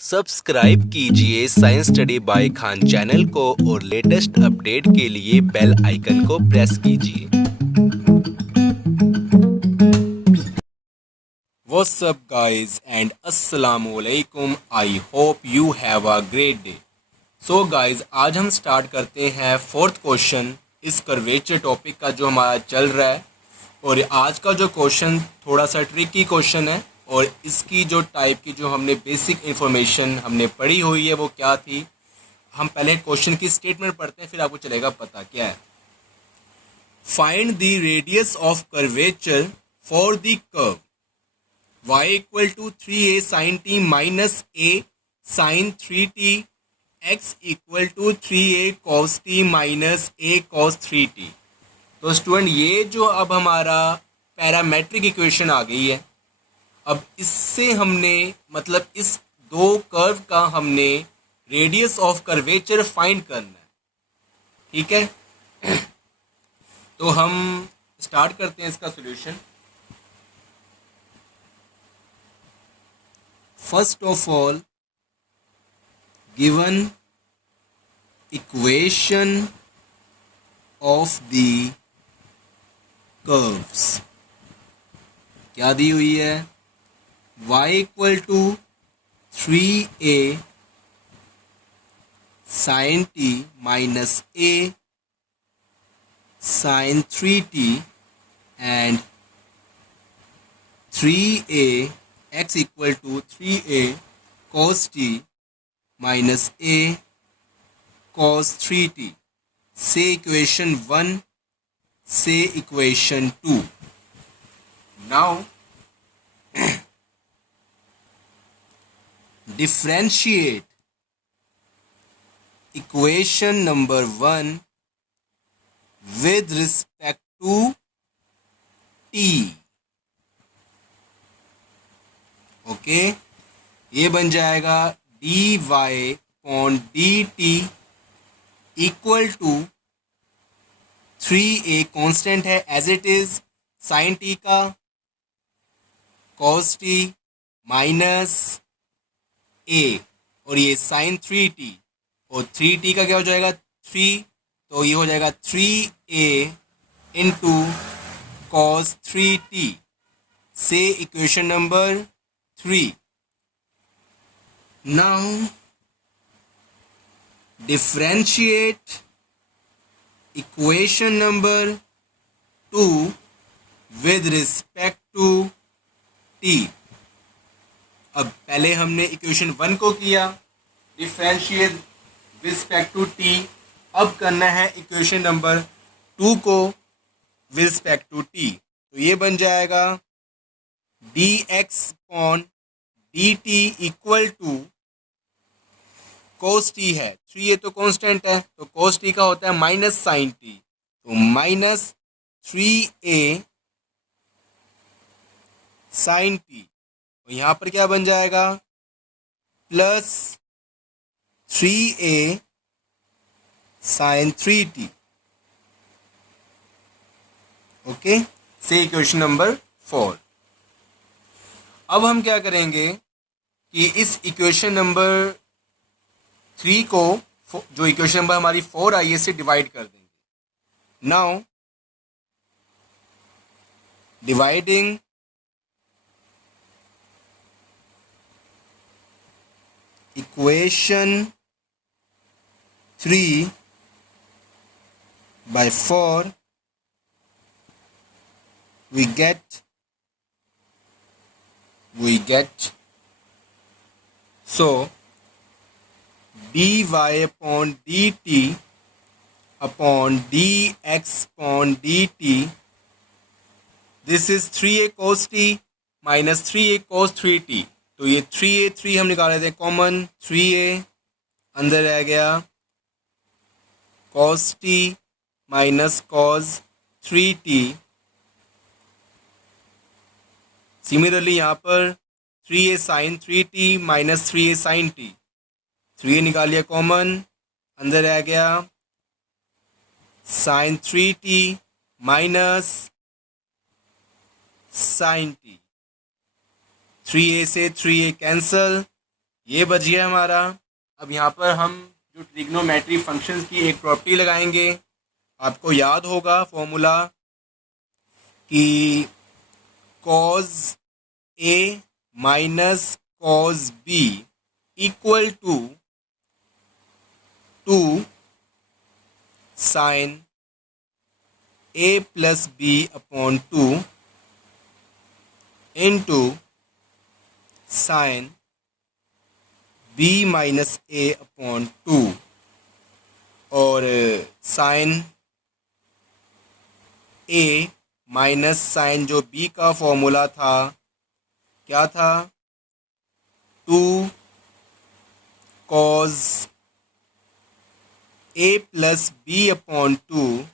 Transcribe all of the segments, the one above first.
Subscribe कीजिए science study bye Khan channel को और लेटेस्ट अपडेट के लिए बेल आइकन को प्रेस कीजिए। What's up guys and अस्सलामु अलैकुम। I hope you have a great day. So guys आज हम स्टार्ट करते हैं फोर्थ क्वेश्चन इस कर्वेचर टॉपिक का जो हमारा चल रहा है। और आज का जो क्वेश्चन थोड़ा सा ट्रिकी क्वेश्चन है और इसकी जो टाइप की जो हमने बेसिक इन्फॉर्मेशन हमने पढ़ी हुई है वो क्या थी। हम पहले क्वेश्चन की स्टेटमेंट पढ़ते हैं फिर आपको चलेगा पता क्या है। Find the radius of curvature for the curve y equal to 3a sin t minus a sin 3t x equal to 3a cos t minus a cos 3t। तो स्टूडेंट ये जो अब हमारा पैरामेट्रिक इक्वेशन आ गई है, अब इससे हमने मतलब इस दो कर्व का हमने रेडियस ऑफ कर्वेचर फाइंड करना है। ठीक है, तो हम स्टार्ट करते हैं इसका solution. First of all given equation of the curves क्या दी हुई है, y equal to 3a sin t minus a sin 3t and 3a x equal to 3a cos t minus a cos 3t से equation 1 से equation 2। Now differentiate equation number 1 with respect to t। Okay, ये बन जाएगा dy upon dt equal to 3a constant है as it is sin t का cos t minus a और ये sin 3t और 3t का क्या हो जाएगा 3, तो ये हो जाएगा 3a इंटू cos 3t से equation number 3। Now differentiate equation number 2 with respect to t। अब पहले हमने इक्वेशन 1 को किया differentiate with respect to t, अब करना है इक्वेशन नंबर 2 को विद रिस्पेक्ट टू t। तो ये बन जाएगा dx upon dt equal to cos t है 3a तो कांस्टेंट है तो cos t का होता है माइनस sin t, तो माइनस 3a sin t, तो यहाँ पर क्या बन जाएगा plus 3a sin 3t। Okay, से इक्वेशन नंबर 4। अब हम क्या करेंगे कि इस इक्वेशन नंबर 3 को जो इक्वेशन नंबर हमारी 4 आई है से डिवाइड कर देंगे। Now dividing equation 3 by 4 we get so dy upon dt upon dx upon dt, this is 3a cos t minus 3a cos 3t। तो ये 3a 3 हम निकाल रहे थे कॉमन, 3a अंदर रह गया cos t minus cos 3t। Similarly यहाँ पर 3a sin 3t minus 3a sin t, 3a निकाल लिया कॉमन, अंदर रह गया sin 3t minus sin t, 3a से 3a कैंसल, ये बच गया हमारा। अब यहाँ पर हम जो ट्रिग्नोमेट्री फंक्शंस की एक प्रॉपर्टी लगाएंगे। आपको याद होगा फॉर्मूला कि cos A minus cos B equal to sine A plus B upon 2 into sine B minus A upon 2 और साइन ए माइनस साइन जो बी का फॉर्मूला था क्या था, 2 cos A plus B upon 2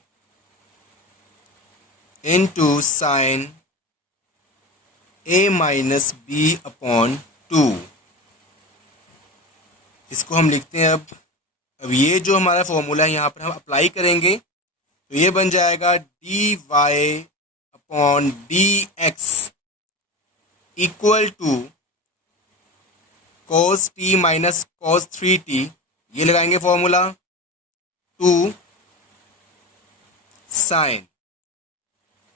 into sine A minus B upon 2। इसको हम लिखते हैं अब ये जो हमारा फॉर्मूला है यहाँ पर हम अप्लाई करेंगे तो ये बन जाएगा D Y upon D X equal to cos T minus cos 3t। ये लगाएंगे formula 2 sine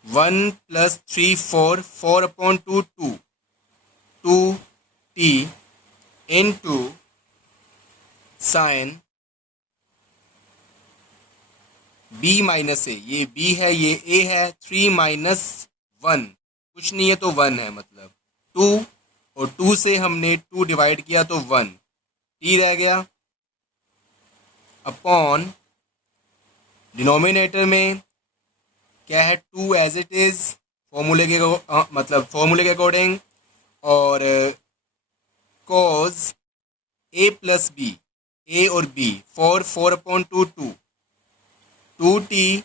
1 plus 3 4 4 upon 2 2t into sine b minus A, ये b है ये a है, 3 माइनस 1 कुछ नहीं है तो 1 है, मतलब 2 और 2 से हमने 2 डिवाइड किया तो 1 t रह गया अपॉन डिनोमिनेटर में क्या है 2 एज इट इज फॉर्मूले के मतलब फॉर्मूले के अकॉर्डिंग और cos A plus B, A और B 4 4 upon 2 2t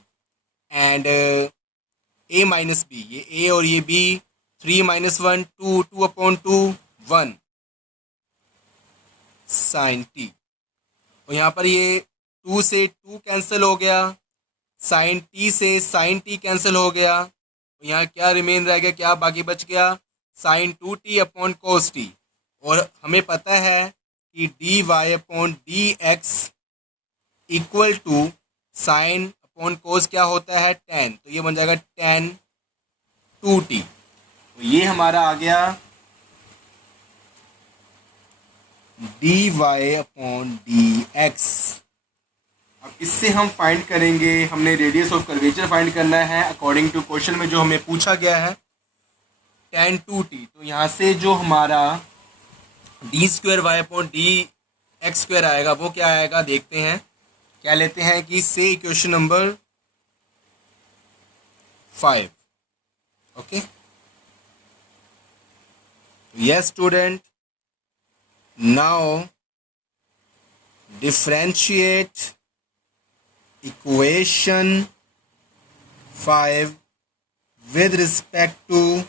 and A minus B, ये ए और ये B 3 minus 1 2 2 upon 2 1 sine T. और यहाँ पर ये 2 से 2 कैंसिल हो गया, साइन टी से साइन टी कैंसिल हो गया, तो यहाँ क्या रिमेन रह गया, क्या बाकी बच गया, sign 2t upon cos t. और हमें पता है कि D Y upon D X equal to sine upon cos क्या होता है tan, तो ये बन जाएगा tan 2t। तो ये हमारा आ गया D Y upon D X. अब इससे हम फाइंड करेंगे, हमने रेडियस ऑफ कर्वेचर फाइंड करना है अकॉर्डिंग टू क्वेश्चन में जो हमें पूछा गया है tan 2t। तो यहाँ से जो हमारा D square Y upon D X square आएगा वो क्या आएगा देखते हैं। क्या लेते हैं कि से equation number 5। Okay, yes student, now differentiate equation 5 with respect to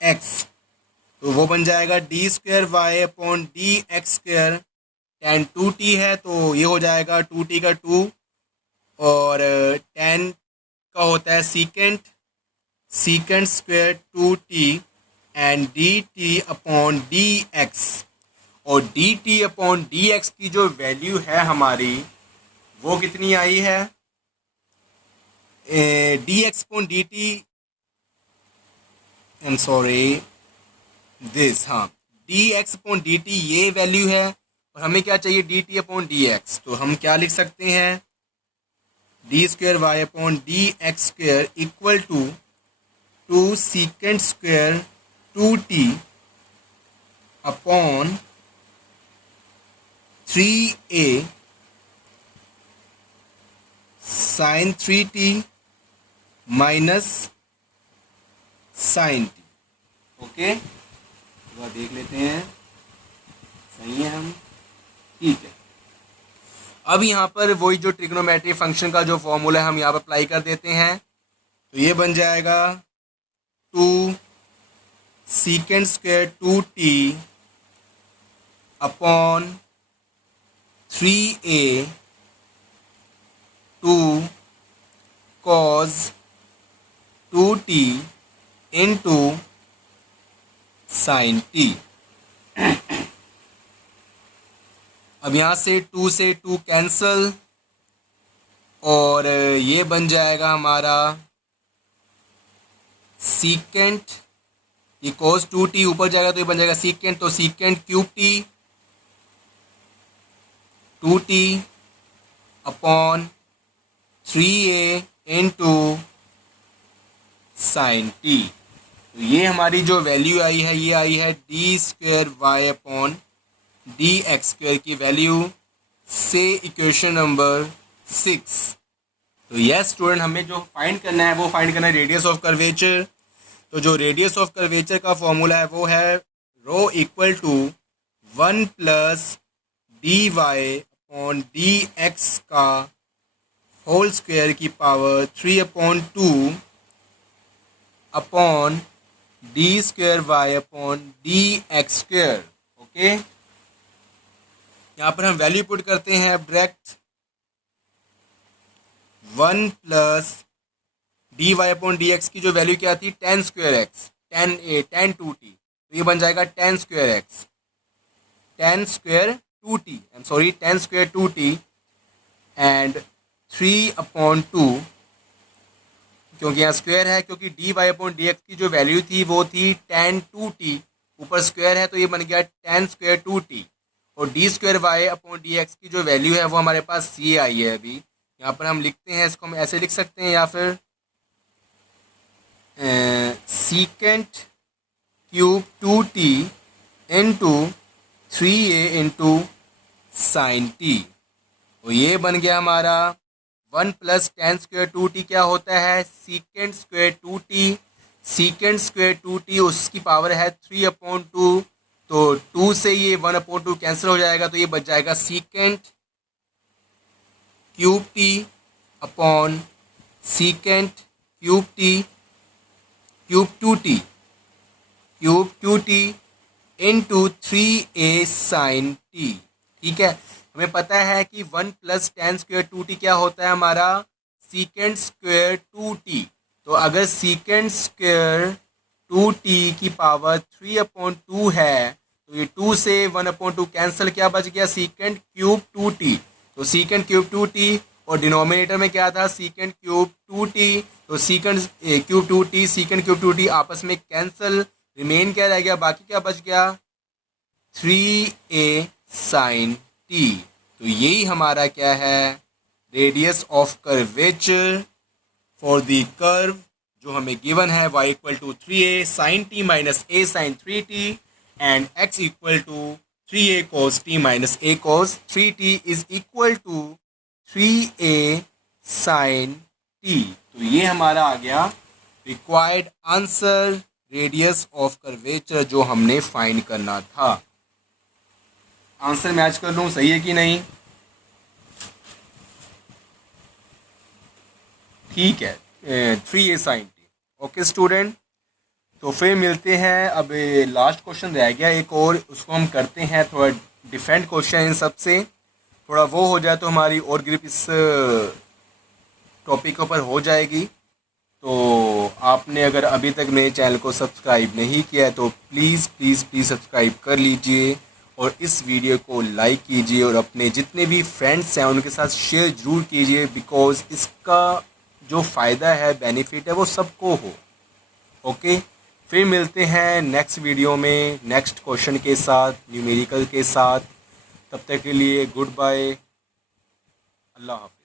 x। तो वो बन जाएगा D square Y upon D X square, tan 2t है तो ये हो जाएगा 2t का 2 और tan का होता है secant square 2t and dt upon dx। और dt अपॉन dx की जो वैल्यू है हमारी वो कितनी आई है, dx upon dt, I am sorry this, हाँ dx अपॉन dt ये वैल्यू है और हमें क्या चाहिए dt अपॉन dx। तो हम क्या लिख सकते हैं, D square Y upon D X square equal to 2 secant square 2t upon 3a sine 3t minus sine t। Okay, देख लेते हैं, सही है हम, ठीक है। अब यहाँ पर वही जो ट्रिग्नोमेट्री फंक्शन का जो फॉर्मूला है हम यहाँ पर अप्लाई कर देते हैं। तो ये बन जाएगा 2 secant square 2t upon 3a 2 cos 2t into sign t। अब यहाँ से 2 कैंसल और ये बन जाएगा हमारा सीकेंट, ये cos 2t ऊपर जाएगा तो ये बन जाएगा सीकेंट, तो secant cube T 2t upon 3a into sine T. तो ये हमारी जो वैल्यू आई है ये आई है D square Y upon D X square की वैल्यू से इक्वेशन नंबर 6। तो यस स्टूडेंट, हमें जो फाइंड करना है वो फाइंड करना है रेडियस ऑफ कर्वेचर। तो जो रेडियस ऑफ कर्वेचर का फॉर्मूला है वो है rho equal to 1 plus D Y upon D X का होल स्क्वायर की power 3/2 upon D square Y upon D X square. Okay, यहाँ पर हम वैल्यू पुट करते हैं अब direct 1 plus D Y upon D X की जो वैल्यू क्या थी 10 स्क्वायर एक्स 10 2t, तो ये बन जाएगा 10 square X 10 square 2t, I am sorry 10 square 2t and 3/2, क्योंकि यहाँ स्क्वायर है, क्योंकि D Y upon D X की जो वैल्यू थी वो थी 10 2t, ऊपर स्क्वायर है तो ये बन गया 10 स्क्वायर 2t, और D square Y upon D X की जो वैल्यू है वो हमारे पास ये आई है। अभी यहाँ पर हम लिखते हैं, इसको हम ऐसे लिख सकते हैं या फिर secant cube 2t into 3a into sine T. तो ये बन गया हमारा 1 प्लस 10 स्क्वायर 2t क्या होता है secant square 2t, secant square 2t उसकी पावर है 3/2, तो 2 से ये 1/2 कैंसिल हो जाएगा तो ये बच जाएगा secant cube T upon secant cube T cube 2t into 3a sine T. ठीक है, हमें पता है कि 1 प्लस 10 स्क्वायर 2t क्या होता है हमारा सीकेंट स्क्वायर 2t, तो अगर सीकेंट स्क्वायर 2t की पावर 3/2 है तो ये 2 से 1/2 कैंसिल, क्या बच गया सीकेंट क्यूब 2t, तो सीकेंट क्यूब 2t और डिनोमिनेटर में क्या था सीकेंट क्यूब 2t, तो secant cube 2t secant cube 2t आपस में कैंसिल, रिमेन क्या रह गया, बाकी क्या बच गया 3a साइन टी। तो यही हमारा क्या है radius of curvature for the curve जो हमें गिवन है y equal to 3a sine T minus a sine 3t and x equal to 3a cos t minus a cos 3t is equal to 3a sine t। तो ये हमारा आ गया required answer radius of curvature जो हमने find करना था। Answer match कर लूँ, सही है कि नहीं? ठीक है, 3a sine T. Okay student, तो फिर मिलते हैं। अब लास्ट क्वेश्चन रह गया एक और, उसको हम करते हैं थोड़ा डिफरेंट क्वेश्चन इन सब से, थोड़ा वो हो जाए तो हमारी और ग्रिप इस टॉपिक के ऊपर हो जाएगी। तो आपने अगर अभी तक मेरे चैनल को सब्सक्राइब नहीं किया है तो प्लीज़ प्लीज़ प्लीज़ सब्सक्राइब कर लीजिए और इस वीडियो को लाइक कीजिए और अपने जितने भी फ्रेंड्स हैं उनके साथ शेयर ज़रूर कीजिए, बिकॉज़ इसका जो फ़ायदा है बेनिफिट है वो सबको हो। ओके, फिर मिलते हैं नेक्स्ट वीडियो में नेक्स्ट क्वेश्चन के साथ, न्यूमेरिकल के साथ। तब तक के लिए गुड बाय, अल्लाह हाफ़िज़।